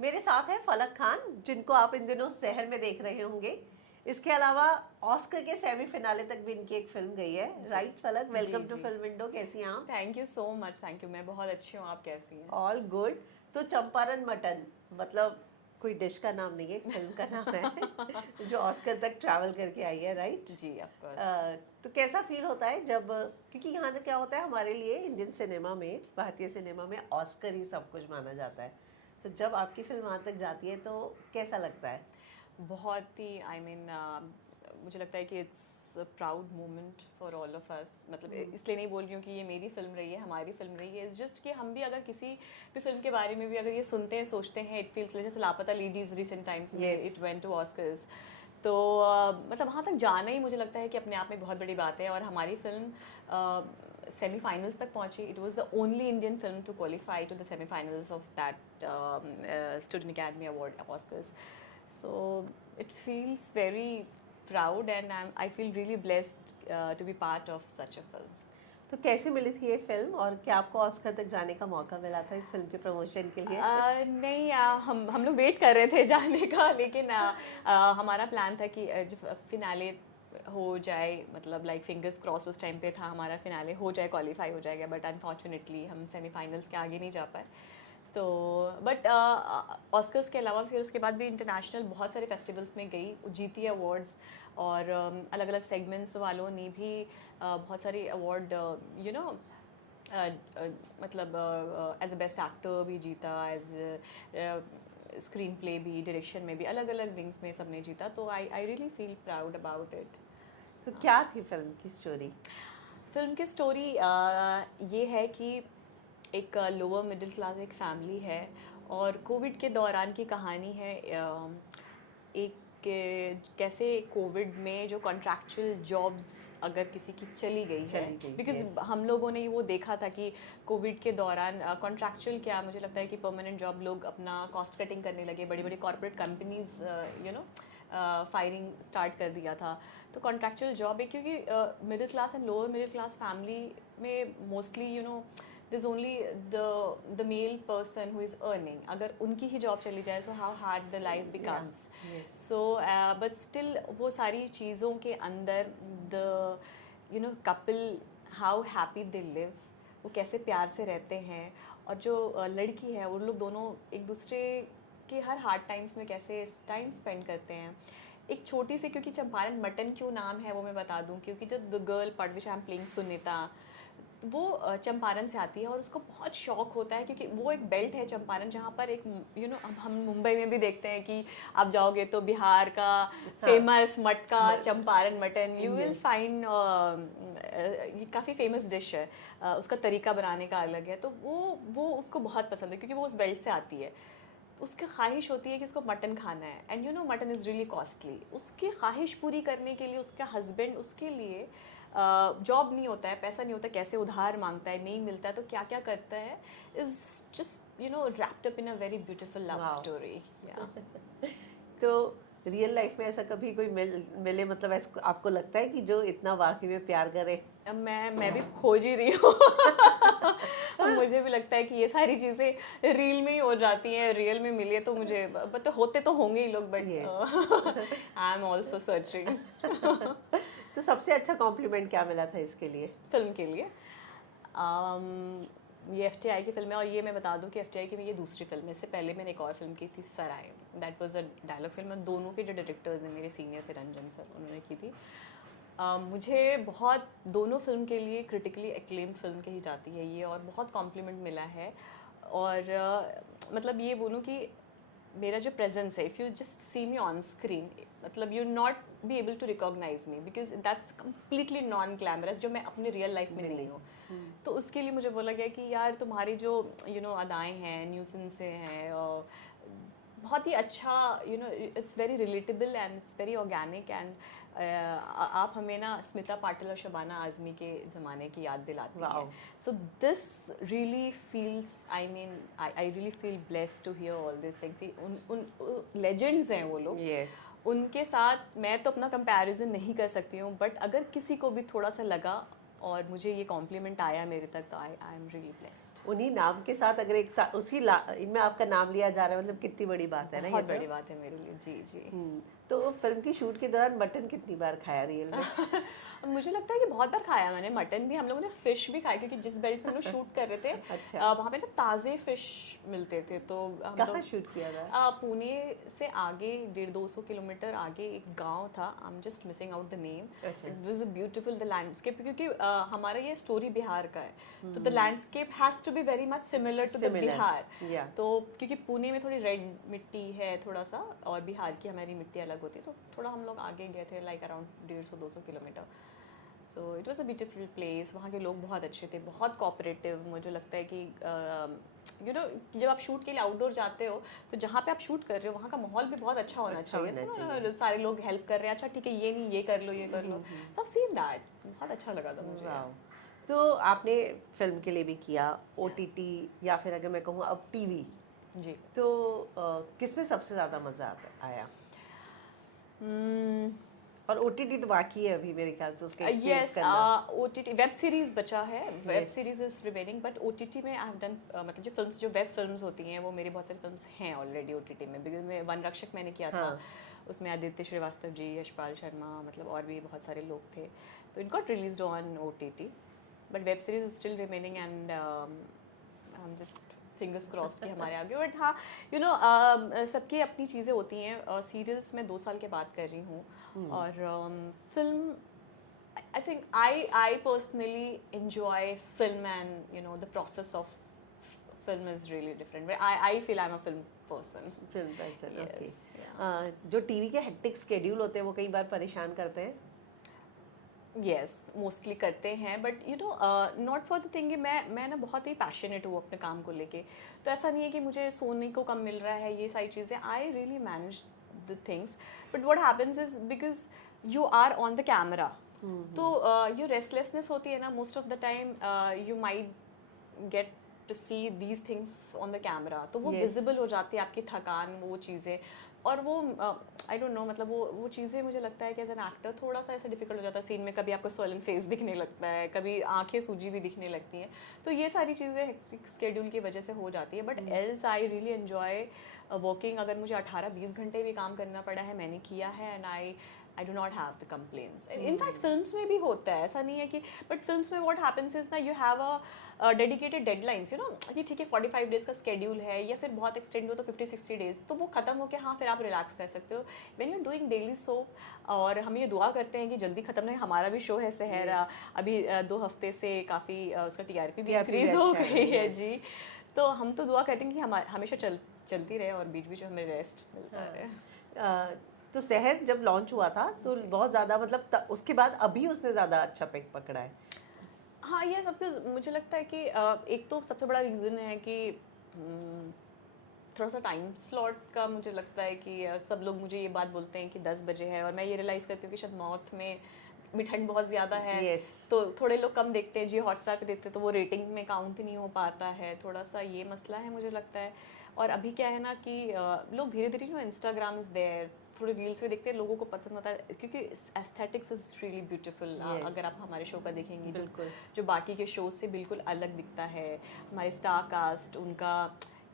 मेरे साथ है फलक खान, जिनको आप इन दिनों सहर में देख रहे होंगे। इसके अलावा ऑस्कर के सेमीफिनाले तक भी इनकी एक फिल्म गई है। Ji right Falak, ji welcome to Zee. Film window. कैसी हैं आप? Thank you so much, thank you. मैं बहुत अच्छी हूँ, आप कैसी हैं? All good. तो चंपारण मटन, मतलब कोई डिश का नाम नहीं है, एक फिल्म का नाम है जो ऑस्कर तक ट्रैवल करके आई है, राइट? Ji of course. तो कैसा फील होता है जब, क्योंकि यहाँ ना क्या होता है हमारे लिए इंडियन सिनेमा में, भारतीय सिनेमा में ऑस्कर ही सब कुछ माना जाता है। तो जब आपकी फिल्म वहाँ तक जाती है तो कैसा लगता है? बहुत ही मुझे लगता है कि it's a proud moment for all of us. मतलब इसलिए नहीं बोल रही हूँ कि ये मेरी फिल्म रही है, हमारी फिल्म रही है। इट्स जस्ट कि हम भी अगर किसी भी फिल्म के बारे में भी अगर ये सुनते हैं, सोचते हैं, इट फील्स जैसे लापता लेडीज रिसेंट टाइम्स में yes. It went to Oscars. तो मतलब वहाँ तक जाना ही मुझे लगता है कि अपने आप में बहुत बड़ी बात है। और हमारी फिल्म सेमीफाइनल्स तक पहुँची। It was the only Indian film to qualify to the semifinals of that student academy award Oscars. So it feels very proud and I feel really blessed to be part of such a film. तो कैसे मिली थी ये film, और क्या आपको Oscar तक जाने का मौका मिला था इस फिल्म के प्रमोशन के लिए? नहीं, हम लोग वेट कर रहे थे जाने का, लेकिन हमारा प्लान था कि जो फिनाले हो जाए, मतलब लाइक फिंगर्स क्रॉस उस टाइम पे था हमारा, फिनाले हो जाए, क्वालिफाई हो जाएगा। बट अनफॉर्चुनेटली हम सेमीफाइनल्स के आगे नहीं जा पाए। तो बट ऑस्कर्स के अलावा फिर उसके बाद भी इंटरनेशनल बहुत सारे फेस्टिवल्स में गई, जीती अवार्ड्स। और अलग अलग सेगमेंट्स वालों ने भी बहुत सारे अवार्ड मतलब एज अ बेस्ट एक्टर भी जीता, एज स्क्रीन प्ले भी, डायरेक्शन में भी, अलग अलग विंग्स में सबने जीता। तो आई really feel proud about it. तो क्या थी फिल्म की स्टोरी? फिल्म की स्टोरी ये है कि एक लोअर मिडिल क्लास एक फैमिली है, और कोविड के दौरान की कहानी है। एक कैसे कोविड में जो कॉन्ट्रैक्चुअल जॉब्स अगर किसी की चली गई है, चली गई, बिकॉज यस। हम लोगों ने वो देखा था कि कोविड के दौरान कॉन्ट्रैक्चुअल क्या, मुझे लगता है कि परमानेंट जॉब लोग अपना कॉस्ट कटिंग करने लगे, बड़ी बड़ी कॉर्पोरेट कंपनीज फायरिंग स्टार्ट कर दिया था। तो कॉन्ट्रैक्चुअल जॉब है, क्योंकि middle class and lower middle class family में mostly there's only the male person who is earning. अगर उनकी ही जॉब चली जाए, so how hard the life becomes. Yes. So but still वो सारी चीज़ों के अंदर the couple, how happy they live, वो कैसे प्यार से रहते हैं। और जो लड़की है, उन लोग दोनों एक दूसरे के हर हार्ड टाइम्स में कैसे टाइम स्पेंड करते हैं। एक छोटी सी, क्योंकि चंपारण मटन क्यों नाम है वो मैं बता दूं, क्योंकि जो the girl part which I am playing Sunita, वो चंपारण से आती है और उसको बहुत शौक होता है, क्योंकि वो एक बेल्ट है चंपारण, जहाँ पर एक हम मुंबई में भी देखते हैं कि आप जाओगे तो बिहार का हाँ। फेमस मटका Champaran mutton you will Yes। Find, ये काफ़ी फेमस डिश है। उसका तरीका बनाने का अलग है। तो वो उसको बहुत पसंद है, क्योंकि वो उस बेल्ट से आती है। उसकी ख्वाहिश होती है कि उसको मटन खाना है, and mutton is really costly. उसकी ख्वाहिश पूरी करने के लिए उसका हस्बैंड उसके लिए जॉब नहीं होता है, पैसा नहीं होता, कैसे उधार मांगता है, नहीं मिलता है, तो क्या क्या करता है, is just wrapped up in a very beautiful love wow. Story. या तो रियल लाइफ में ऐसा कभी कोई मिले, मतलब ऐसा आपको लगता है कि जो इतना वाकई में प्यार करे? मैं भी खोज ही रही हूँ। मुझे भी लगता है कि ये सारी चीज़ें रील में ही हो जाती हैं, रियल में मिले तो मुझे, बट होते तो होंगे ही लोग, but yes. I am also searching. तो सबसे अच्छा कॉम्प्लीमेंट क्या मिला था इसके लिए? फिल्म के लिए ये एफ की फिल्म है, और ये मैं बता दूं कि एफ की ये दूसरी फिल्म है। इससे पहले मैंने एक और फिल्म की थी, Sarai. That was a dialogue film. दोनों के जो डायरेक्टर्स हैं मेरे सीनियर थे, रंजन सर, उन्होंने की थी। मुझे बहुत, दोनों फिल्म के लिए क्रिटिकली एक्लेम्ड फिल्म कही जाती है ये, और बहुत कॉम्प्लीमेंट मिला है। और मतलब ये बोलूँ कि मेरा जो प्रेजेंस है, if you just see me on screen, मतलब you not be able to recognise me, because that's completely non glamorous, जो मैं अपनी रियल लाइफ में नहीं हूँ। तो उसके लिए मुझे बोला गया कि यार तुम्हारी जो अदाएँ हैं, न्यूसेंस हैं, बहुत ही अच्छा, it's very relatable and it's very organic, and आप हमें ना स्मिता पाटिल और शबाना आज़मी के ज़माने की याद दिलाती वाओ। हैं। So this really feels, I really feel blessed to hear all this thing. उन लेजेंड्स हैं वो लोग, यस। उनके साथ मैं तो अपना कंपैरिजन नहीं कर सकती हूँ, बट अगर किसी को भी थोड़ा सा लगा और मुझे ये कॉम्प्लीमेंट आया मेरे तक, तो आई एम रियली ब्लेस्ड। उन्हीं नाम के साथ अगर इनमें आपका नाम लिया जा रहा है, मतलब कितनी बड़ी बात है ना, ये बहुत तो। बड़ी बात है मेरे लिए, जी जी। तो फिल्म की शूट के दौरान मटन कितनी बार खाया रियल में? मुझे लगता है कि बहुत बार खाया मैंने मटन भी, हम लोगों ने फिश भी खाई, क्योंकि जिस बेल्ट में हम लोग शूट कर रहे थे अच्छा। वहाँ पे ना ताज़े फिश मिलते थे, तो हम कहाँ लोग शूट किया था? पुणे से आगे 150-200 किलोमीटर आगे एक गांव था, I am just missing out the name. अच्छा। It was a beautiful the landscape, क्योंकि हमारा ये स्टोरी बिहार का है, तो the landscape has to be very much similar to the Similar, Bihar. yeah. तो क्योंकि पुणे में थोड़ी रेड मिट्टी है थोड़ा सा, और बिहार की हमारी मिट्टी अलग होती है, तो थोड़ा हम लोग आगे गए थे, like around 150-200 kilometre. So it was a beautiful place. वहाँ के लोग बहुत अच्छे थे, बहुत कोऑपरेटिव। मुझे लगता है कि यू नो जब आप शूट के लिए आउटडोर जाते हो, तो जहाँ पे आप शूट कर रहे हो वहाँ का माहौल भी बहुत अच्छा होना अच्छा चाहिए। होना So, चाहिए। सारे लोग हेल्प कर रहे हैं, अच्छा ठीक है ये नहीं ये कर लो ये कर लो, सब सीन दैट बहुत अच्छा लगा था मुझे। वाओ। तो आपने फिल्म के लिए भी किया, ओटीटी या फिर अगर मैं कहूँ अब टीवी, जी। तो किसमें सबसे ज़्यादा मज़ा आया? और ओटीटी तो बाकी है अभी मेरे ख्याल से उसके एक्सपीरियंस यस, करना। ओटीटी वेब सीरीज बचा है, web Yes. Series is remaining, but OTT में आई हैव डन, मतलब जो फिल्म्स जो वेब फिल्म्स होती हैं वो मेरी बहुत सारी फिल्म्स हैं ऑलरेडी ओटीटी में, बिकॉज मैं वन रक्षक मैंने किया था, हाँ। उसमें आदित्य श्रीवास्तव जी, यशपाल शर्मा, मतलब और भी बहुत सारे लोग थे, तो it got released on OTT, but web series is still remaining and I am just fingers crossed कि हमारे आगे। बट हाँ, यू नो सबकी अपनी चीज़ें होती हैं। सीरियल्स मैं 2 साल के बाद कर रही हूँ, और film I think I personally enjoy film, and you know the process of film is really different. But I feel I'm a film person. Film person, Yes, okay. yeah. जो टीवी के हेक्टिक स्केड्यूल होते हैं वो कई बार परेशान करते हैं। Yes, mostly करते हैं, but you know not for the thing कि मैं ना बहुत ही passionate हूँ अपने काम को लेके, तो ऐसा नहीं है कि मुझे सोने को कम मिल रहा है, ये सारी चीज़ें I really manage the things, but what happens is because you are on the camera, तो your restlessness होती है ना, most of the time you might get to see these things on the camera, तो वो Yes. visible हो जाती है आपकी थकान, वो चीज़ें, और वो आई डोंट नो, मतलब वो चीज़ें मुझे लगता है कि एज एन एक्टर थोड़ा सा ऐसा डिफिकल्ट हो जाता है सीन में, कभी आपको स्वलन फेस दिखने लगता है, कभी आंखें सूजी भी दिखने लगती हैं, तो ये सारी चीज़ें स्केड्यूल की वजह से हो जाती है, but else I really enjoy working. अगर मुझे 18-20 घंटे भी काम करना पड़ा है, मैंने किया है, and I do not have the complaints. In fact films में भी होता है, ऐसा नहीं है कि, बट फिल्म्स में व्हाट हैपेंस इज ना, you have a dedicated deadlines, you know कि ठीक है 45 डेज का स्केड्यूल है, या फिर बहुत एक्सटेंड हो तो 50-60 डेज, तो वो खत्म हो के हाँ फिर आप रिलैक्स कर सकते हो। When you doing daily soap, और हम ये दुआ करते हैं कि जल्दी खत्म नहीं, हमारा भी शो है सहर, अभी 2 हफ्ते से काफ़ी उसका टीआरपी भी इंक्रीज हो गई है जी, तो हम तो दुआ करते हैं कि हमेशा चलती रहे, और बीच बीच में हमें रेस्ट मिलता रहे। तो शहर जब लॉन्च हुआ था तो बहुत ज़्यादा, मतलब उसके बाद अभी उसने ज़्यादा अच्छा पिक पकड़ा है। हाँ, ये सब कुछ मुझे लगता है कि एक तो सबसे बड़ा रीज़न है कि थोड़ा सा टाइम स्लॉट का, मुझे लगता है कि सब लोग मुझे ये बात बोलते हैं कि 10 बजे है, और मैं ये रियलाइज़ करती हूँ कि शायद नॉर्थ में भी ठंड बहुत ज़्यादा है, Yes. तो थोड़े लोग कम देखते हैं, जी हॉटस्टार पे देखते हैं, तो वो रेटिंग में काउंट नहीं हो पाता है, थोड़ा सा ये मसला है मुझे लगता है। और अभी क्या है ना कि लोग धीरे धीरे जो इंस्टाग्राम इज़ देयर, थोड़े रील्स में देखते हैं, लोगों को पसंद होता है, क्योंकि एस्थेटिक्स इज़ रियली ब्यूटीफुल। अगर आप हमारे शो का देखेंगे, जो बाकी के शोज से बिल्कुल अलग दिखता है, हमारे स्टार कास्ट, उनका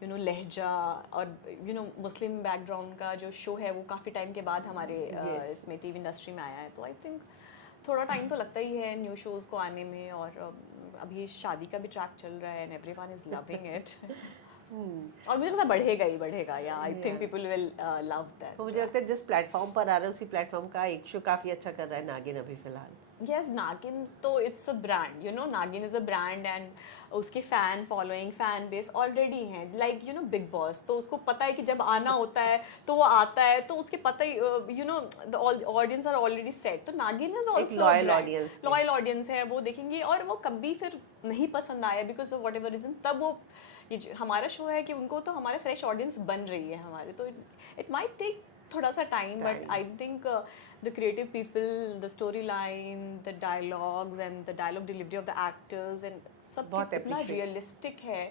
यू नो लहजा, और यू नो मुस्लिम बैकग्राउंड का जो शो है वो काफ़ी टाइम के बाद हमारे इसमें टीवी इंडस्ट्री में आया है, तो आई थिंक थोड़ा टाइम तो लगता ही है न्यू शोज़ को आने में। और अभी शादी का भी ट्रैक चल रहा है, and everyone is loving it, और मुझे लगता है बढ़ेगा, या I think people will love that. तो मुझे लगता है जिस प्लेटफॉर्म पर आ रहा है उसी प्लेटफॉर्म का एक शो काफ़ी अच्छा कर रहा है नागिन अभी फिलहाल। यस, नागिन तो it's a brand, you know Naagin is a brand, and उसकी fan following, fan base already हैं, like you know Bigg Boss, तो उसको पता है कि जब आना होता है तो वो आता है, तो उसके पता ही you know the audience are already set, तो Naagin is also loyal audience है, वो देखेंगे, और वो कभी फिर नहीं पसंद आया because of whatever reason, तब वो ये हमारा शो है कि उनको तो हमारे फ्रेश ऑडियंस बन रही है हमारे, तो इट माइट टेक थोड़ा सा time, but I think the creative people, the storyline, the dialogues and the dialogue delivery of the actors and सब इतना रियलिस्टिक है,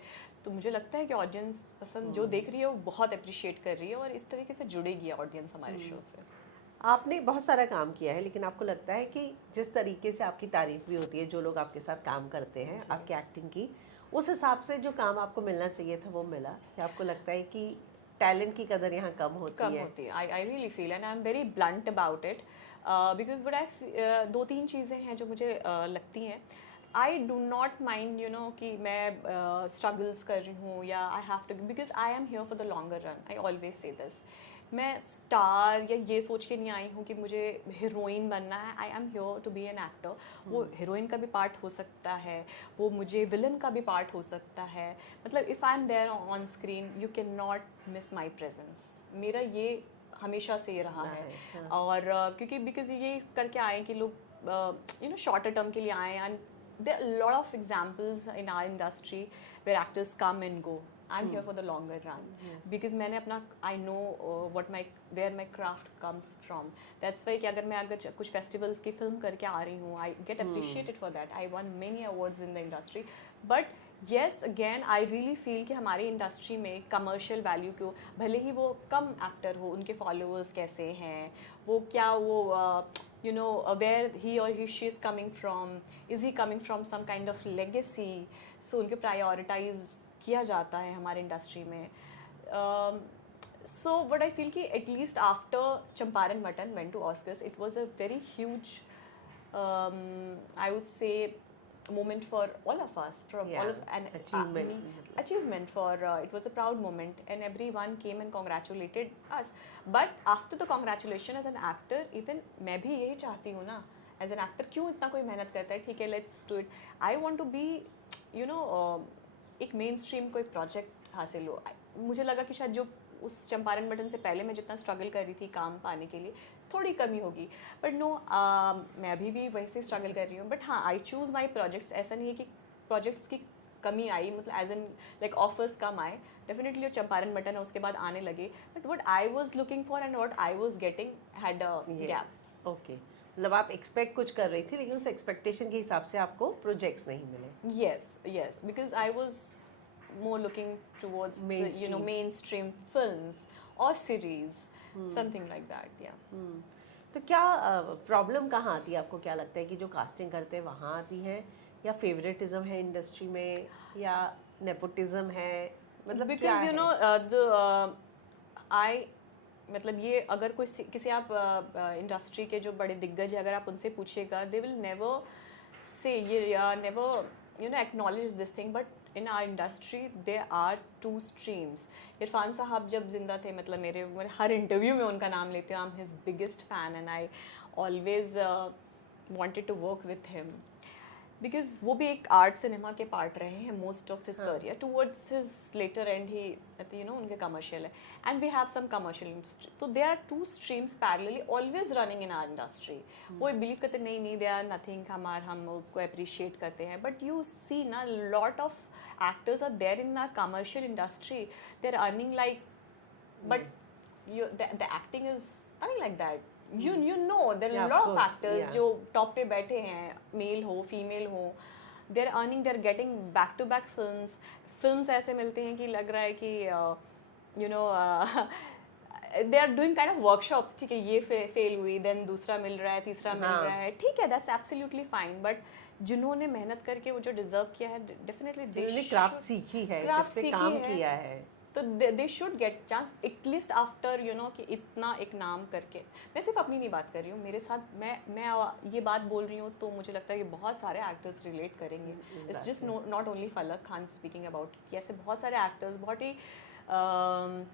तो मुझे लगता है कि ऑडियंस पसंद जो देख रही है वो बहुत अप्रिशिएट कर रही है, और इस तरीके से जुड़ेगी ऑडियंस हमारे शो से। आपने बहुत सारा काम किया है, लेकिन आपको लगता है कि जिस तरीके से आपकी तारीफ भी होती है, जो लोग आपके साथ काम करते हैं आपकी एक्टिंग की, उस हिसाब से जो काम आपको मिलना चाहिए था वो मिला, या आपको लगता है कि टैलेंट की कदर यहाँ कम होती है? I really feel and I am very blunt about it, because but I दो तीन चीज़ें हैं जो मुझे लगती हैं. I do not mind you know कि मैं स्ट्रगल्स कर रही हूँ या I have to, because I am here for the longer run. I always say this. मैं स्टार या ये सोच के नहीं आई हूँ कि मुझे हीरोइन बनना है. I am here to be an actor. वो हीरोइन का भी पार्ट हो सकता है, वो मुझे विलन का भी पार्ट हो सकता है. मतलब if I am there on screen you can not miss my presence. मेरा ये हमेशा से ये रहा है. हाँ। और क्योंकि बिकॉज ये करके आए कि लोग यू नो शॉर्टर टर्म के लिए आए. And there are a lot of examples in our industry where actors come and go. I'm here for the longer run because मैंने अपना I know what my where my craft comes from. That's why कि अगर मैं कुछ festivals की film करके आ रही हूँ, I get appreciated for that. I won many awards in the industry. But yes, again I really feel कि हमारी इंडस्ट्री में कमर्शियल वैल्यू क्यों, भले ही वो कम एक्टर हो, उनके फॉलोअर्स कैसे हैं, वो क्या वो you know where he or she is coming from, is he coming from some kind of legacy, so उनके प्रायोरिटाइज किया जाता है हमारे इंडस्ट्री में. So what I feel कि at least after Champaran Mutton went to Oscars, it was a very huge I would say moment for all of us, from all of an achievement for it was a proud moment and everyone came and congratulated us. But after the congratulation as an actor, even मैं भी यही चाहती हूँ ना, as an actor क्यों इतना कोई मेहनत करता है. ठीक है, let's do it. I want to be you know एक मेन स्ट्रीम कोई प्रोजेक्ट हासिल हो. मुझे लगा कि शायद जो उस चंपारण मटन से पहले मैं जितना स्ट्रगल कर रही थी काम पाने के लिए, थोड़ी कमी होगी. बट नो, मैं अभी भी वैसे स्ट्रगल कर रही हूँ. बट हाँ, आई चूज़ माई प्रोजेक्ट्स. ऐसा नहीं है कि प्रोजेक्ट्स की कमी आई, मतलब एज एन लाइक ऑफर्स कम आए. डेफिनेटली चंपारण मटन है, उसके बाद आने लगे. But what I was looking for and what I was getting had a gap. Okay, मतलब आप एक्सपेक्ट कुछ कर रही थी, लेकिन उस एक्सपेक्टेशन के हिसाब से आपको प्रोजेक्ट्स नहीं मिले. Yes, because I was more looking towards the mainstream films or series, something like that. Yeah. तो क्या प्रॉब्लम कहाँ आती है? आपको क्या लगता है कि जो कास्टिंग करते हैं वहाँ आती है, या फेवरेटिज्म है इंडस्ट्री में, या नेपोटिज्म है? मतलब because you know I मतलब ये अगर कोई किसी आप इंडस्ट्री के जो बड़े दिग्गज हैं, अगर आप उनसे पूछिएगा, दे विल नेवर से ये या never you know acknowledge this thing. But in our industry there are two streams. Irrfan साहब जब जिंदा थे, मतलब मेरे हर इंटरव्यू में उनका नाम लेते हैं. I am his biggest fan and I always wanted to work with him because वो भी एक आर्ट सिनेमा के पार्ट रहे हैं most of his career. Towards his later end he you know उनके कमर्शियल है and we have some commercial industry. तो they are two streams parallelly always running in our industry. वो believe करते नहीं they are nothing, हम उसको appreciate करते हैं. बट यू सी ना, lot of actors are there in our commercial industry. They're earning like, but the acting is nothing like that. You know there are a lot of actors जो top पे बैठे हैं, male हो female हो, they're earning, they're getting back to back films ऐसे मिलते हैं कि लग रहा है कि you know they are doing kind of workshops. ठीक है, ये फेल हुई, then दूसरा मिल रहा है, तीसरा मिल रहा है. ठीक है, that's absolutely fine. But जिन्होंने मेहनत करके वो जो डिजर्व किया है, डेफिनेटली जिन्होंने क्राफ्ट सीखी है, जिस पे काम किया है, तो they should get chance at least after you know कि इतना एक नाम करके. मैं सिर्फ अपनी नहीं बात कर रही हूँ, मेरे साथ मैं ये बात बोल रही हूँ तो मुझे लगता है कि बहुत सारे एक्टर्स रिलेट करेंगे. इट्स जस्ट नॉट ओनली फलक खान स्पीकिंग अबाउट कि ऐसे बहुत सारे एक्टर्स, बहुत ही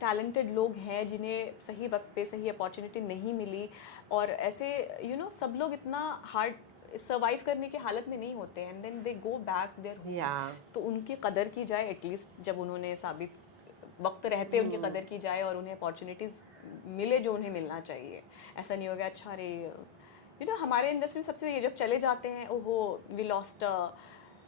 टैलेंटेड लोग हैं जिन्हें सही वक्त पे सही अपॉर्चुनिटी नहीं मिली. और ऐसे यू नो सब लोग इतना हार्ड सर्वाइव करने की हालत में नहीं होते हैं, and then they go back their home. तो उनकी कदर की जाए एटलीस्ट, जब उन्होंने साबित वक्त रहते उनकी कदर की जाए और उन्हें अपॉर्चुनिटीज़ मिले जो उन्हें मिलना चाहिए. ऐसा नहीं होगा अच्छा अरे यू नो हमारे इंडस्ट्री में सबसे ये जब चले जाते हैं, ओहो वी लॉस्ट,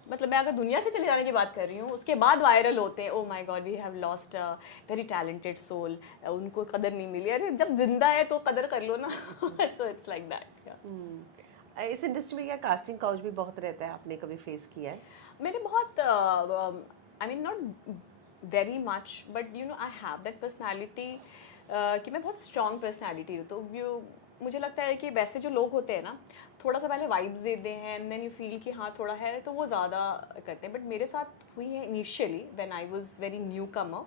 मतलब मैं अगर दुनिया से चले जाने की बात कर रही हूँ, उसके बाद वायरल होते हैं, oh my God we have lost a very talented soul, उनको कदर नहीं मिली. अरे जब जिंदा है तो कदर कर लो ना. So it's like that. इस इंडस्ट्री में क्या कास्टिंग काउच भी बहुत रहता है? आपने कभी फेस किया है? मैंने बहुत I mean not very much, but you no I have that personality कि मैं बहुत स्ट्रॉन्ग पर्सनैलिटी हूँ. तो मुझे लगता है कि वैसे जो लोग होते हैं ना, थोड़ा सा पहले वाइब्स देते हैं एंड देन यू फील कि हाँ थोड़ा है, तो वो ज़्यादा करते हैं। बट मेरे साथ हुई है initially when I was very newcomer,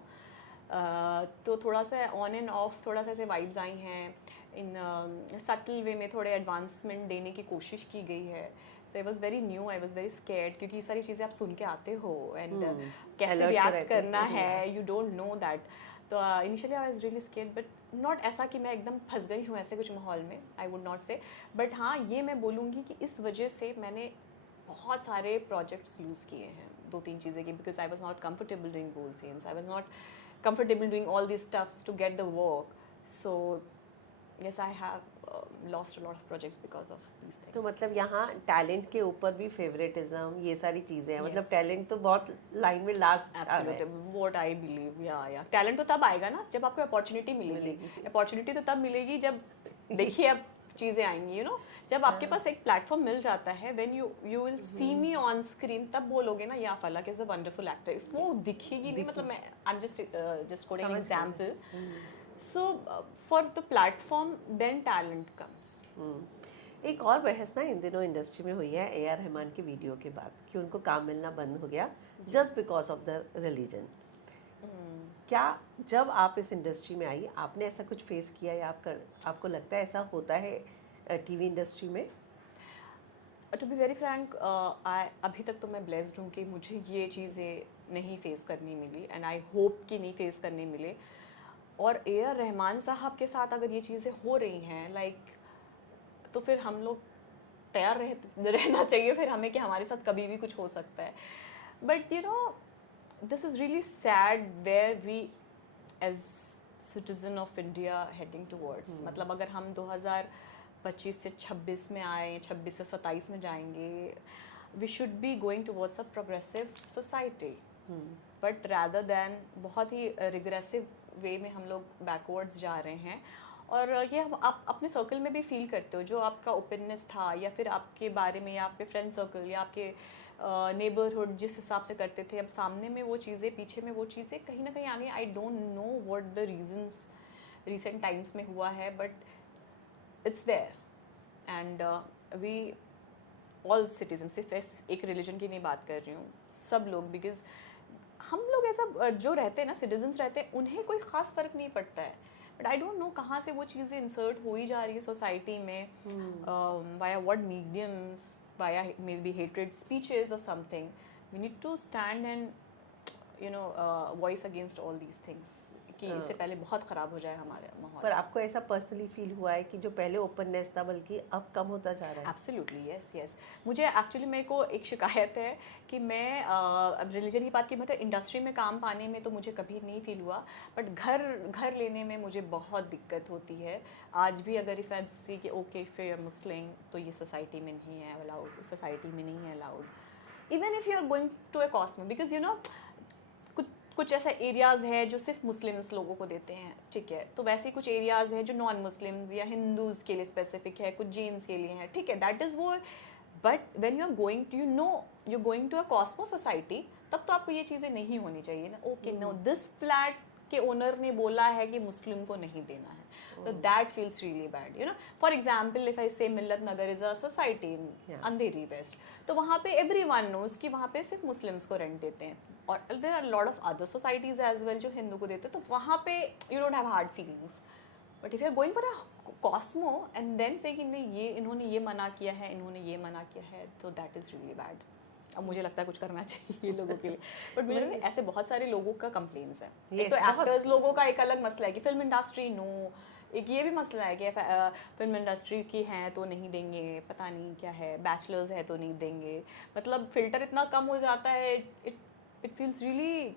तो थोड़ा सा ऑन एंड ऑफ थोड़ा सा ऐसे वाइब्स आई हैं, इन सटल वे में थोड़े एडवांसमेंट देने की कोशिश की गई है। So I was very new, I was very scared, क्योंकि ये सारी चीज़ें आप सुन के आते हो एंड कैसे Alert तो रिएक्ट रहते हैं, करना है, यू डोंट नो दैट। तो initially I was really scared, but not ऐसा कि मैं एकदम फंस गई हूँ ऐसे कुछ माहौल में, आई वुड नॉट से। बट हाँ, ये मैं बोलूँगी कि इस वजह से मैंने बहुत सारे प्रोजेक्ट्स लूज़ किए हैं, 2-3 चीज़ें की, because I was not comfortable doing bold scenes, I was not comfortable doing all these stuffs to get the work. So yes, I have lost a lot of projects because of these things. तो मतलब यहाँ talent के ऊपर भी favouritism, ये सारी चीजें हैं, मतलब Yes. टैलेंट तो बहुत लाइन में last Absolutely, what I believe, yeah. Talent तो तब आएगा ना जब आपको अपॉर्चुनिटी मिलेगी। अपॉर्चुनिटी तो तब मिलेगी जब देखिए अब चीज़ें आएंगी, यू नो, जब आपके पास एक प्लेटफॉर्म मिल जाता है, when you will see me on screen, तब बोलोगे ना या Falak is a wonderful actor. If वो दिखेगी नहीं, मतलब मैं I am just quoting an example, so for the platform then talent comes. एक और बहस ना इन दिनों इंडस्ट्री में हुई है AR रहमान की वीडियो के बाद कि उनको काम मिलना बंद हो गया just because of the religion. क्या जब आप इस इंडस्ट्री में आई आपने ऐसा कुछ फेस किया या आपको लगता है ऐसा होता है टीवी इंडस्ट्री में? टू बी वेरी फ्रैंक, अभी तक तो मैं ब्लेस्ड हूँ कि मुझे ये चीज़ें नहीं फेस करनी मिली, एंड आई होप कि नहीं फेस करने मिले। और AR रहमान साहब के साथ अगर ये चीज़ें हो रही हैं, लाइक, तो फिर हम लोग तैयार रहना चाहिए फिर हमें कि हमारे साथ कभी भी कुछ हो सकता है। But you know, this is really sad where we as citizen of India heading towards. मतलब अगर हम 2025 से 26 में आए, 26 से 27 में जाएंगे, we should be going towards a progressive society, but rather than बहुत ही रिग्रेसिव वे में हम लोग बैकवर्ड्स जा रहे हैं। और ये हम आप अपने सर्कल में भी फील करते हो, जो आपका ओपननेस था, या फिर आपके बारे में, या आपके फ्रेंड सर्कल, या आपके नेबरहुड जिस हिसाब से करते थे, अब सामने में वो चीज़ें, पीछे में वो चीज़ें कहीं ना कहीं आ गई। I don't know what the reasons recent times में हुआ है, but it's there and we all citizen, सिर्फ एक रिलीजन की नहीं बात कर रही हूँ, सब लोग, बिकॉज हम लोग ऐसा जो रहते हैं ना, सिटीजन्स रहते हैं, उन्हें कोई ख़ास फ़र्क नहीं पड़ता है। बट आई डोंट नो कहाँ से वो चीज़ें इंसर्ट हो ही जा रही है सोसाइटी में, via what mediums, via maybe hated हेटेड स्पीचेस और something. We need to stand and you know voice against all these things, कि इससे पहले बहुत ख़राब हो जाए हमारे माहौल। पर आपको ऐसा पर्सनली फील हुआ है कि जो पहले ओपननेस था बल्कि अब कम होता जा रहा है? Absolutely, yes. मुझे एक्चुअली, मेरे को एक शिकायत है कि मैं अब रिलीजन की बात की, मतलब इंडस्ट्री में काम पाने में तो मुझे कभी नहीं फील हुआ, बट घर लेने में मुझे बहुत दिक्कत होती है। आज भी अगर इफ़ आई सी कि okay if you are Muslim, तो ये सोसाइटी में नहीं है अलाउड, सोसाइटी में नहीं है allowed. Even if you are going to a cosmo, because you know कुछ ऐसा एरियाज़ है जो सिर्फ मुस्लिम्स लोगों को देते हैं, ठीक है, तो वैसे ही कुछ एरियाज़ हैं जो नॉन मुस्लिम्स या हिंदूज़ के लिए स्पेसिफिक है, कुछ जीन्स के लिए है, ठीक है, दैट इज़ वो। But when you are going to, you going to a cosmo society, तब तो आपको ये चीज़ें नहीं होनी चाहिए ना। ओके, नो, दिस फ्लैट के ओनर ने बोला है कि मुस्लिम को नहीं देना है, तो that feels really bad, you know. For example, if I say Millat Nagar is a society in Andheri West, तो वहाँ पे एवरीवन नोज कि वहाँ पे सिर्फ मुस्लिम्स को रेंट देते हैं, और there are lot of other societies as well जो हिंदू को देते हैं, तो वहाँ पे you don't have hard feelings. But if you are going for a cosmo and then say कि नहीं, ये इन्होंने ये मना किया है, इन्होंने ये मना किया है, तो दैट इज़ रियली बैड। अब मुझे लगता है कुछ करना चाहिए लोगों के लिए, बट मुझे लगता है ऐसे बहुत सारे लोगों का कंप्लेंट्स है। एक तो एक्टर्स लोगों का एक अलग मसला है कि फिल्म इंडस्ट्री नो, एक ये भी मसला है कि फिल्म इंडस्ट्री की हैं तो नहीं देंगे, पता नहीं क्या है, बैचलर्स है तो नहीं देंगे, मतलब फिल्टर इतना कम हो जाता है, it feels really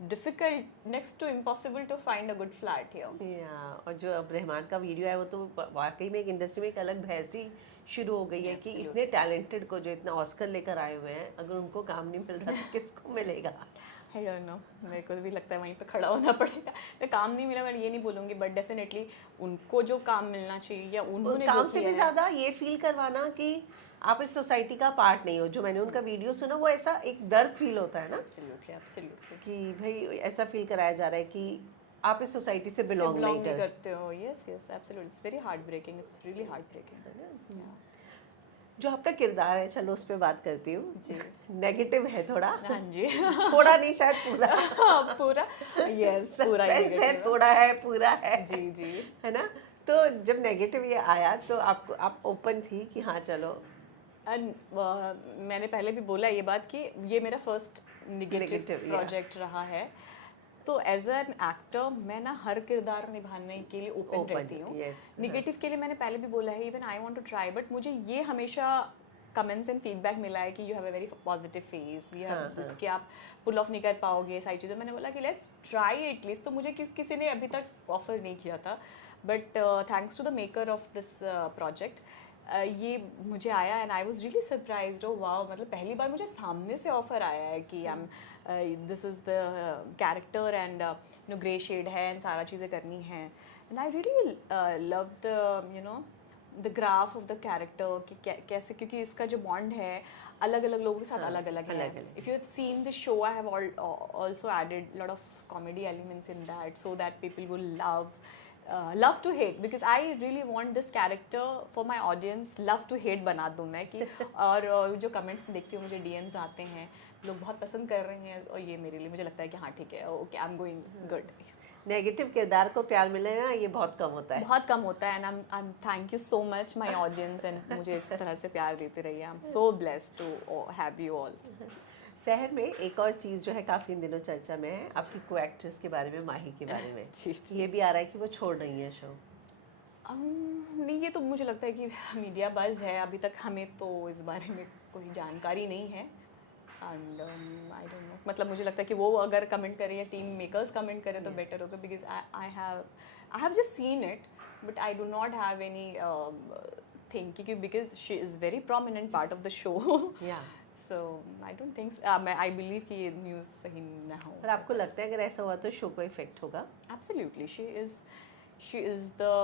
difficult, next to impossible to find a good flat here. और जो अब रहमान का वीडियो है वो तो वाकई में एक इंडस्ट्री में एक अलग बहस ही शुरू हो गई है कि इतने टैलेंटेड को जो इतना ऑस्कर लेकर आए हुए हैं, अगर उनको काम नहीं मिल रहा तो किसको मिलेगा? आई डोंट नो, मेरे को भी लगता है वहीं पे खड़ा होना पड़ेगा। मैं काम नहीं मिला, मैं ये नहीं बोलूँगी, बट डेफिनेटली उनको जो काम मिलना चाहिए, या उन्होंने काम जो से किया भी है, ज्यादा ये फील करवाना कि आप इस सोसाइटी का पार्ट नहीं हो। जो मैंने उनका वीडियो सुना वो ऐसा एक दर्द फील होता है ना, एब्सोल्युटली कि भाई ऐसा फील कराया जा रहा है कि आप इस सोसाइटी से बिलोंग नहीं करते। करते हो। Yes yes absolutely, it's very heart breaking, it's really heart breaking. जो आपका किरदार है, चलो उस पर बात करती हूँ जी। नेगेटिव है थोड़ा। हाँ जी। थोड़ा नहीं, शायद पूरा। पूरा, यस पूरा ही सस्पेंस है, negative थोड़ा है, पूरा है। जी जी। है ना? तो जब नेगेटिव ये आया तो आपको, आप ओपन थी कि हाँ चलो? मैंने पहले भी बोला ये बात कि ये मेरा first negative Negative, yeah. Project रहा है, तो एज एन एक्टर मैं ना हर किरदार निभाने के लिए ओपन रहती हूँ। yes, निगेटिव के लिए मैंने पहले भी बोला है, even I want to try, but मुझे ये हमेशा कमेंट्स एंड फीडबैक मिला है कि you have a very positive face, you have this, कि आप पुल ऑफ नहीं कर पाओगे सारी चीज़ें। मैंने बोला कि लेट्स ट्राई एटलीस्ट। तो मुझे किसी ने अभी तक ऑफर नहीं किया था, but thanks to the maker of this project ये मुझे आया and I was really surprised. Oh wow, मतलब पहली बार मुझे सामने से ऑफर आया है कि I am this is the character and you know grey shade है एंड सारा चीज़ें करनी है। And I really love the you know the graph of the character कि कैसे, क्योंकि इसका जो बॉन्ड है अलग अलग लोगों के साथ अलग अलग है। If you have seen the show, I have also added lot of comedy elements in that so that people will love to hate, because I really want this character for my audience love to hate बना दूँ मैं कि और जो comments देखती हूँ, मुझे DMs आते हैं, लोग बहुत पसंद कर रहे हैं, और ये मेरे लिए मुझे लगता है कि हाँ ठीक है, okay I am going good. Negative किरदार को प्यार मिले ना, ये बहुत कम होता है। बहुत कम होता है, and I am thank you so much my audience, and मुझे इस तरह से प्यार देते रहिए। I am so blessed to have you all. शहर में एक और चीज़ जो है काफ़ी इन दिनों चर्चा में है, आपकी को एक्ट्रेस के बारे में, माही के बारे में। जी ये भी आ रहा है कि वो छोड़ रही है शो। नहीं, ये तो मुझे लगता है कि मीडिया बज़ है, अभी तक हमें तो इस बारे में कोई जानकारी नहीं है। एंड आई डोंट नो, मतलब मुझे लगता है कि वो अगर कमेंट करें या टीम मेकर्स कमेंट करें तो बेटर होगा, because I have just seen it, but I do not have anything, क्योंकि because she is very prominent part of the show. या so I don't think, I believe कि ये news सही ना हो। पर आपको लगता है अगर ऐसा हुआ तो शो को इफेक्ट होगा? Absolutely, she is the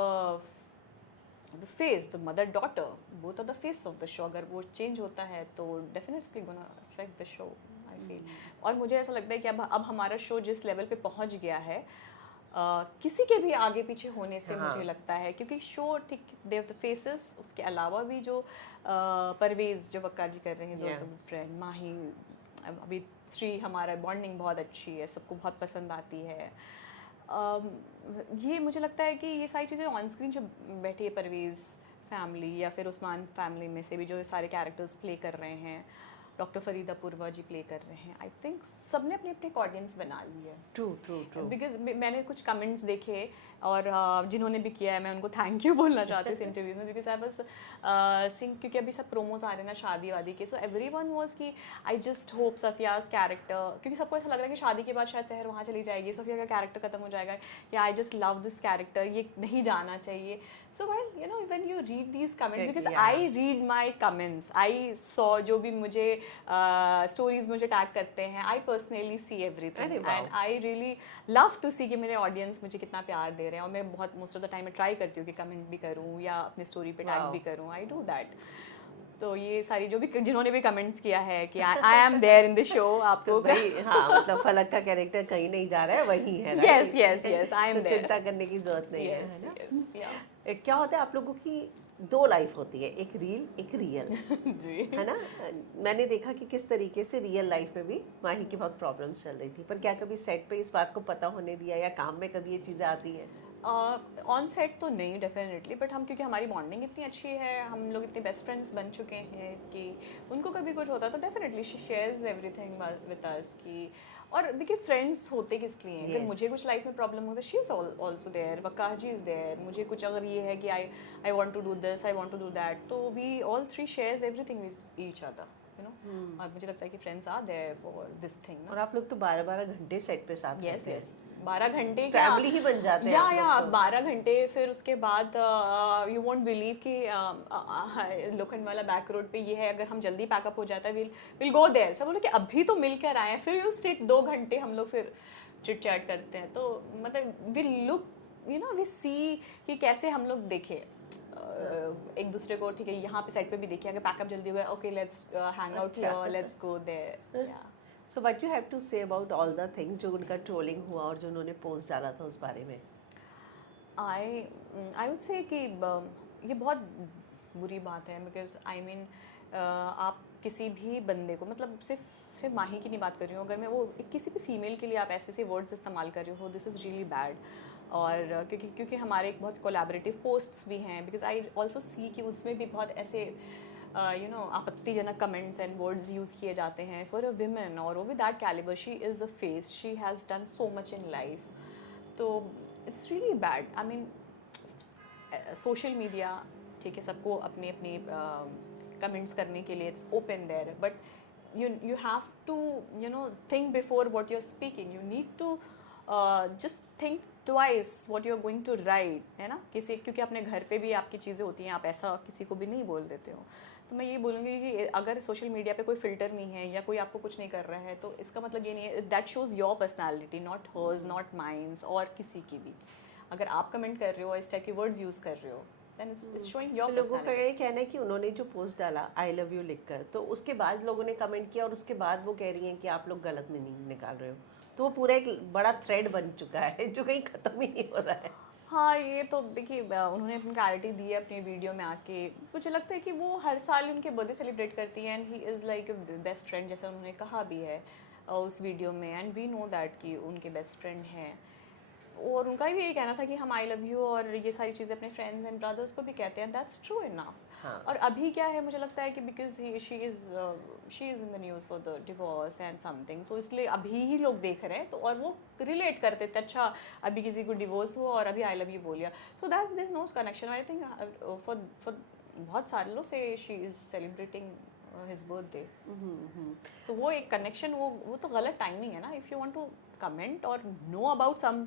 face, the mother daughter, both are the face of the show. अगर वो change होता है तो definitely gonna affect the show, I feel. और मुझे ऐसा लगता है कि अब हमारा शो जिस लेवल पे पहुंच गया है, किसी के भी आगे पीछे होने से मुझे लगता है, क्योंकि शो ठीक दे द फेसेस, उसके अलावा भी जो परवेज़ जो वक्कार जी कर रहे हैं, ऑल्सो गुड फ्रेंड, माही, अभी श्री, हमारा बॉन्डिंग बहुत अच्छी है, सबको बहुत पसंद आती है। ये मुझे लगता है कि ये सारी चीज़ें ऑन स्क्रीन जो बैठी है, परवेज़ फैमिली या फिर उस्मान फैमिली में से भी जो सारे कैरेक्टर्स प्ले कर रहे हैं, डॉक्टर फरीदा पूर्वा जी प्ले कर रहे हैं, आई थिंक सबने अपने अपने एक ऑडियंस बना ली है। True true true. बिकॉज मैंने कुछ कमेंट्स देखे, और जिन्होंने भी किया है, मैं उनको थैंक यू बोलना चाहती हूँ इस इंटरव्यूज़ में, बिकॉज आई वाज सिंग, क्योंकि अभी सब प्रोमोज आ रहे हैं ना शादी वादी के, तो एवरी वन वॉज कि आई जस्ट होप सफ़ियाज़ कैरेक्टर, क्योंकि सबको ऐसा लग रहा है कि शादी के बाद शायद शहर वहाँ चली जाएगी, सफ़िया का कैरेक्टर खत्म हो जाएगा, या I just love this character, ये नहीं जाना चाहिए। So well you know when you read these comments, because I read my comments, I saw जो भी मुझे स्टोरीज मुझे टैग करते हैं, I personally see everything, and I really love to see कि मेरे ऑडियंस मुझे कितना प्यार दे रहे हैं, और मैं बहुत मोस्ट ऑफ द टाइम मैं ट्राई करती हूँ कि कमेंट भी करूँ या अपनी स्टोरी पे टैग भी करूँ, आई डू दैट। तो ये सारी जो भी जिन्होंने भी कमेंट्स किया है कि I am there in the show, आपको भाई हाँ, मतलब फलक का कैरेक्टर कहीं नहीं जा रहा है, वही है। Yes yes yes, I am there, चिंता करने की जरूरत नहीं है ना? यस, क्या होता है आप लोगों की दो लाइफ होती है, एक रील एक रियल, जी, है ना? मैंने देखा कि किस तरीके से रियल लाइफ में भी माही की बहुत प्रॉब्लम्स चल रही थी, पर क्या कभी सेट पे इस बात को पता होने दिया, या काम में कभी ये चीज़ें आती हैं? ऑन सेट तो नहीं डेफिनेटली, बट हम, क्योंकि हमारी बॉन्डिंग इतनी अच्छी है, हम लोग इतने बेस्ट फ्रेंड्स बन चुके हैं कि उनको कभी कुछ होता तो definitely she shares everything with us की। और देखिए फ्रेंड्स होते किस लिए हैं, अगर मुझे कुछ लाइफ में प्रॉब्लम हो तो she is also there, Waqar ji is there, मुझे कुछ अगर ये है कि I want to do this, I want to do that, तो we all three shares everything with each other, you know. और मुझे लगता है कि friends are there for this thing. और आप लोग तो 12-12 घंटे सेट पे साथ यस रहते हैं। यस, 12 घंटे फैमिली ही बन जाते हैं आप लोग या तो। 12 घंटे, फिर उसके बाद यू वोंट बिलीव कि लोखंडवाला बैक रोड पे ये है, अगर हम जल्दी पैकअप हो जाता है विल गो देयर, सब बोले कि अभी तो मिलकर आए हैं, फिर यू स्टे 2 घंटे हम लोग फिर चिट चैट करते हैं, तो मतलब we look you know we see कि कैसे हम लोग देखें एक दूसरे को, ठीक है यहाँ पे साइड पे भी देखिए, अगर पैकअप जल्दी हो गया, okay let's hang out here, let's go there, या so what you have to say about all the things जो उनका ट्रोलिंग हुआ और जो उन्होंने पोस्ट डाला था उस बारे में? आई वुड से कि ये बहुत बुरी बात है, बिकॉज आई मीन आप किसी भी बंदे को, मतलब सिर्फ माही की नहीं बात कर रही हूँ, अगर मैं वो किसी भी फीमेल के लिए आप ऐसे वर्ड्स इस्तेमाल कर रहे हो, दिस इज़ रियली बैड। और क्योंकि हमारे एक बहुत कोलैबोरेटिव पोस्ट्स भी हैं, बिकॉज आई ऑल्सो सी कि उसमें भी बहुत ऐसे आपत्तिजनक कमेंट्स एंड वर्ड्स यूज़ किए जाते हैं फॉर अ विमेन, और वो भी that calibre, she is a face, she has done so much in life. तो it's really bad. I mean social media, ठीक है, सबको अपनी अपनी कमेंट्स करने के लिए it's open there, but you have to think before what you're speaking. You need to just think twice what you're going to write, है ना? क्योंकि अपने घर पे भी आपकी चीज़ें होती हैं, आप ऐसा किसी को भी नहीं बोल देते हो। तो मैं ये बोलूँगी कि अगर सोशल मीडिया पे कोई फ़िल्टर नहीं है या कोई आपको कुछ नहीं कर रहा है, तो इसका मतलब ये नहीं है, that shows your personality, not hers, not mines, और किसी की भी। अगर आप कमेंट कर रहे हो, इस टाइप के वर्ड्स यूज़ कर रहे हो, then it's showing your लोगों का personality. ये कहना है कि उन्होंने जो पोस्ट डाला आई लव यू लिखकर, तो उसके बाद लोगों ने कमेंट किया और उसके बाद वो कह रही हैं कि आप लोग गलत मीनिंग निकाल रहे हो। तो वो पूरा एक बड़ा थ्रेड बन चुका है जो कहीं ख़त्म ही नहीं हो रहा है। हाँ, ये तो देखिए उन्होंने अपनी क्लैरिटी दी है अपनी वीडियो में आके। मुझे लगता है कि वो हर साल उनके बर्थडे सेलिब्रेट करती है, and he is like best friend, जैसा उन्होंने कहा भी है उस वीडियो में, एंड वी नो दैट कि उनके बेस्ट फ्रेंड हैं। और उनका भी यही कहना था कि हम आई लव यू और ये सारी चीज़ें अपने फ्रेंड्स एंड ब्रदर्स को भी कहते हैं, दैट्स ट्रू इनफ। हाँ। और अभी क्या है, मुझे लगता है कि because she is in the news for the divorce and something, तो इसलिए अभी ही लोग देख रहे हैं, तो और वो रिलेट करते थे, अच्छा अभी किसी को डिवोर्स हुआ और अभी आई लव यू बोल लिया, so that's there no connection. I think for बहुत सालों से she is celebrating his birthday, so वो एक कनेक्शन, वो तो गलत टाइमिंग है ना। If you want to comment और नो अबाउट सम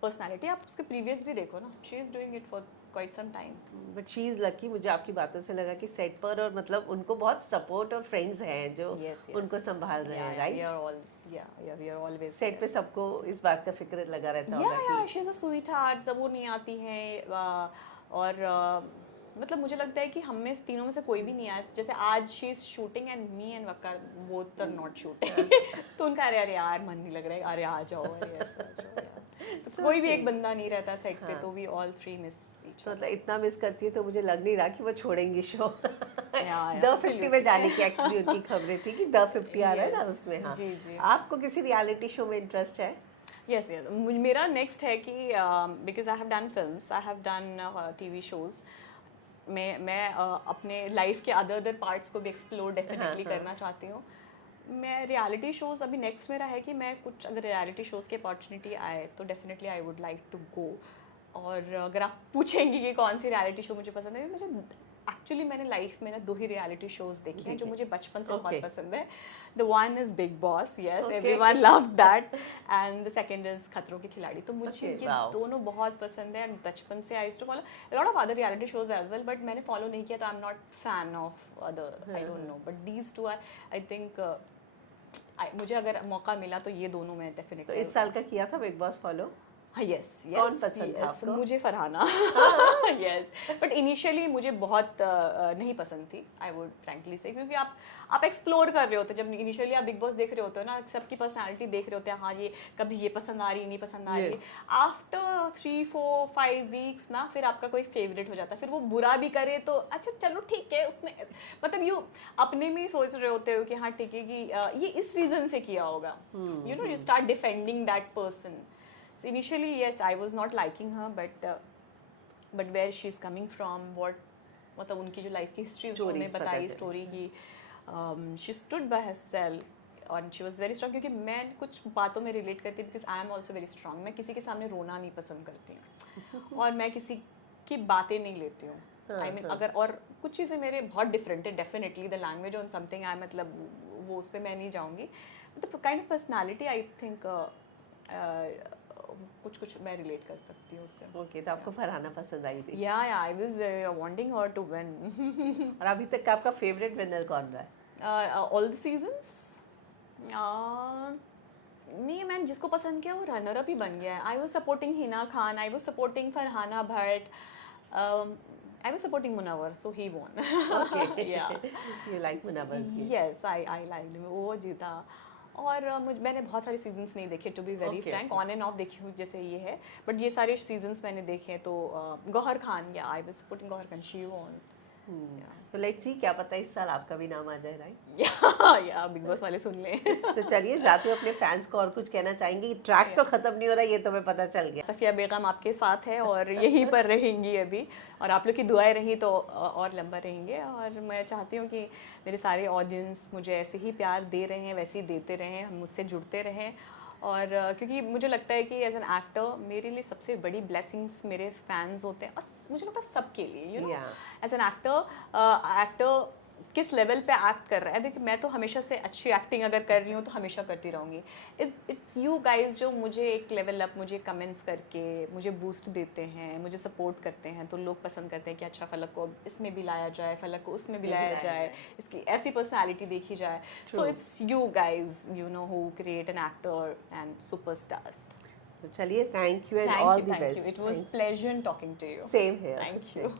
पर्सनालिटी, आप उसके प्रीवियस भी देखो ना, she is doing it for quite some time. But she is lucky, मुझे आपकी बातों से लगा कि सेट पर और मतलब उनको बहुत सपोर्ट और फ्रेंड्स हैं जो उनको संभाल रहे हैं, right? We are always set पे सबको इस बात का फिक्र लगा रहता होगा कि she is a sweet heart, जब वो नहीं आती हैं और मतलब मुझे लगता है कि हम में तीनों में से कोई भी नहीं आया, जैसे आज she is shooting and me and वक्कर बोथ आर नॉट शूटिंग, तो उनका अरे यार मन नहीं लग रहा है, अरे आ जाओ, अरे ऐसा आ जाओ यार। तो कोई भी एक बंदा नहीं रहता सेट पे, तो we all three miss each मतलब इतना मिस करती है, तो मुझे लग नहीं रहा कि वो छोड़ेंगे शो। yeah, द 50 में जाने की एक्चुअली उनकी खबरें थी कि द 50 आ रहा है ना Yes, उसमें। हाँ, जी, जी। आपको किसी रियलिटी शो में इंटरेस्ट है? यस यस, मेरा नेक्स्ट है कि because I have done films, I have done TV shows, मैं अपने लाइफ के अदर पार्ट्स को भी एक्सप्लोर डेफिनेटली करना चाहती हूँ। मैं रियलिटी शोज़ अभी नेक्स्ट मेरा है कि मैं कुछ अगर रियलिटी शोज़ की अपॉर्चुनिटी आए तो definitely I would like to go. और अगर आप पूछेंगे कि कौन सी रियलिटी शो मुझे पसंद है, मुझे एक्चुअली मैंने लाइफ में ना 2 ही रियलिटी शोज़ देखे हैं जो मुझे बचपन से बहुत पसंद है। The one is big boss, yes everyone loves that, and the second is खतरों के खिलाड़ी। तो मुझे ये दोनों बहुत पसंद है, एंड बचपन से I used to follow lot of other reality shows as well, but मैंने फॉलो नहीं किया, तो I am not fan of other, I don't know, but these two I think मुझे अगर मौका मिला तो ये दोनों मैं डेफिनेटली। तो इस साल का किया था बिग बॉस फॉलो? हाँ, यस यस। कौन पसंद था आपको? मुझे फरहाना, यस, बट इनिशियली मुझे बहुत नहीं पसंद थी, आई वुड फ्रैंकली से, क्योंकि आप एक्सप्लोर कर रहे होते जब इनिशियली आप बिग बॉस देख रहे होते हो ना, सबकी पर्सनालिटी देख रहे होते हैं, हाँ ये कभी ये पसंद आ रही, नहीं पसंद आ रही। आफ्टर 3, 4, 5 वीक्स ना फिर आपका कोई फेवरेट हो जाता है, फिर वो बुरा भी करे तो अच्छा चलो ठीक है, उसने मतलब यू अपने में ही सोच रहे होते हो कि हाँ ठीक है कि ये इस रीज़न से किया होगा, you know, you start defending that person. So initially, yes, I was not liking her, but where she's coming from, मतलब उनकी जो लाइफ की हिस्ट्री उन्होंने बताई स्टोरी की, she stood by herself and she was very strong, क्योंकि मैं कुछ बातों में रिलेट करती हूँ, because I am also very strong। मैं किसी के सामने रोना नहीं पसंद करती हूँ और मैं किसी की बातें नहीं लेती हूँ। आई मीन अगर और कुछ चीज़ें मेरे बहुत डिफरेंट है, definitely the language on something I, मतलब वो उस पर मैं नहीं जाऊँगी, मतलब kind of personality I think कुछ मैं रिलेट कर सकती हूँ उससे। ओके, तो आपको फरहाना पसंद आई थी? या I was wanting her to win. और अभी तक का आपका फेवरेट विनर कौन रहा है? ऑल द सीजन्स नहीं, मैंने जिसको पसंद किया वो रनर अप ही बन गया है। I was supporting Hina Khan, I was supporting Farhana Bhatt, I was supporting Munawar, so he won. Okay. Yeah. You like Munawar? Yes, I liked him. वो जीता। और मैंने बहुत सारे सीजन्स नहीं देखे, to be very Okay, frank, on and off देखी हूँ जैसे ये है, बट ये सारे सीजन्स मैंने देखे हैं। तो गौहर खान, या I was putting Gauahar Khan, she on. तो लेट्स सी, क्या पता इस साल आपका भी नाम आ जाए, राइट? या बिग बॉस वाले सुन लें। तो चलिए, जाते हुए अपने फैंस को और कुछ कहना चाहेंगे? ट्रैक तो खत्म नहीं हो रहा, ये तो मैं पता चल गया। सफिया बेगम आपके साथ है और यहीं पर रहेंगी अभी, और आप लोग की दुआएं रही तो और लंबा रहेंगे। और मैं चाहती हूँ कि मेरे सारे ऑडियंस मुझे ऐसे ही प्यार दे रहे हैं, वैसे ही देते रहें, हम मुझसे जुड़ते रहें। और क्योंकि मुझे लगता है कि एज एन एक्टर मेरे लिए सबसे बड़ी ब्लेसिंग्स मेरे फैंस होते हैं, और मुझे लगता है सबके लिए, you know, Yeah. As an actor किस लेवल पे एक्ट कर रहा है। देखिए, मैं तो हमेशा से अच्छी एक्टिंग अगर कर रही हूँ तो हमेशा करती रहूँगी। इट्स यू गाइज जो मुझे एक लेवल अप, मुझे कमेंट्स करके मुझे बूस्ट देते हैं, मुझे सपोर्ट करते हैं, तो लोग पसंद करते हैं कि अच्छा फलक को इसमें भी लाया जाए, फलक को उसमें भी लाया जाए, इसकी ऐसी पर्सनैलिटी देखी जाए। So it's you guys, you know, who create an actor and superstars. तो चलिए, thank you and Thank all you, the thank you. Best. It was pleasure talking to you. Same here. Thank you.